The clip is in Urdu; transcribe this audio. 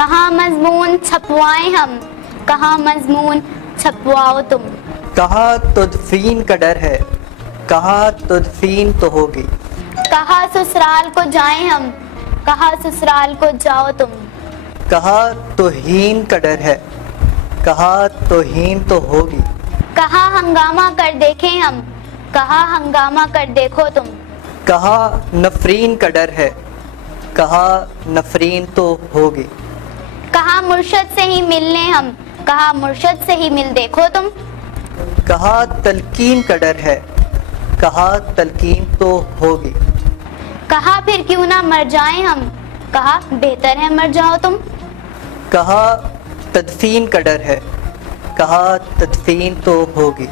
کہاں مضمون چھپوائیں ہم، کہاں مضمون چھپواؤ تم. کہاں تدفین کا ڈر ہے، کہاں تدفین تو ہوگی. کہاں سسرال کو جائیں ہم، کہاں سسرال کو جاؤ تم. کہاں توہین کا ڈر ہے، کہاں توہین تو ہوگی. کہاں ہنگامہ کر دیکھیں ہم، کہاں ہنگامہ کر دیکھو تم. کہاں نفرین کا ڈر ہے، کہاں نفرین تو ہوگی. کہاں مرشد سے ہی مل لیں ہم، کہاں مرشد سے ہی مل دیکھو تم. کہاں تلقین کا ڈر ہے، کہاں تلقین تو ہوگی. کہاں پھر کیوں نہ مر جائیں ہم، کہاں بہتر ہے مر جاؤ تم. کہاں تدفین کا ڈر ہے، کہاں تدفین تو ہوگی.